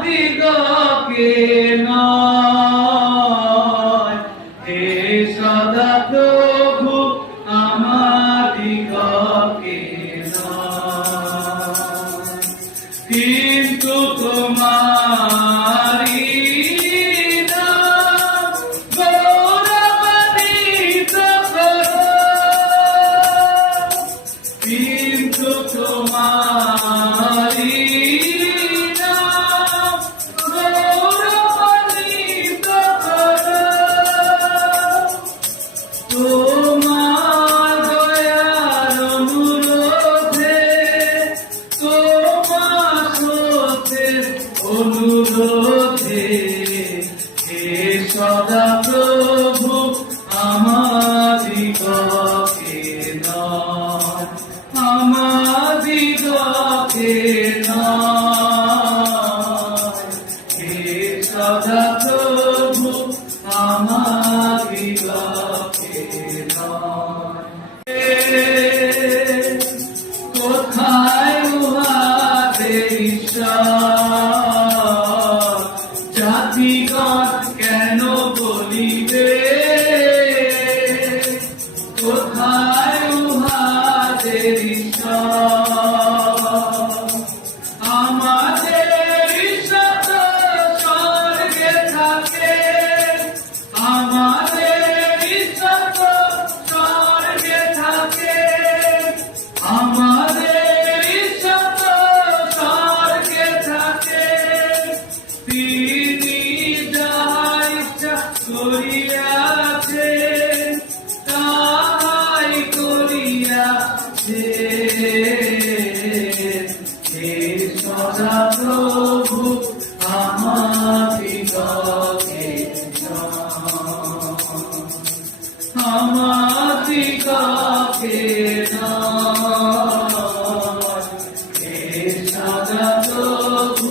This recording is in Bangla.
আমাদিগকে নয় হে সদা প্রভু আমাদিগকে নয় কিন্তু তোমারি নাম গৌরবান্বিত করো কিন্তু তোমারি নাম গৌরবান্বিত করো তোমার দয়ার অনুরোধে তোমার সত্যের অনুরোধে হে সদা প্রভু আমাদিগকে নয় আমাদিগকে নয় হে সদা প্রভু আমাদিগকে নয় কোথায় উহাদের ঈশ্বর জাতিগণ কেন বলিবে কোথায় উহাদের ঈশ্বর আমাদের ঈশ্বর তো স্বর্গে থাকে আমাদের ঈশ্বর তো স্বর্গে থাকে আমাদের ঈশ্বর তো স্বর্গে থাকে তিনি যাহা ইচ্ছা করিয়াছে তাহাই করিয়াছে হে সদা প্রভু আমাদিগকে আমাদিগকে নয় হে সদা প্রভু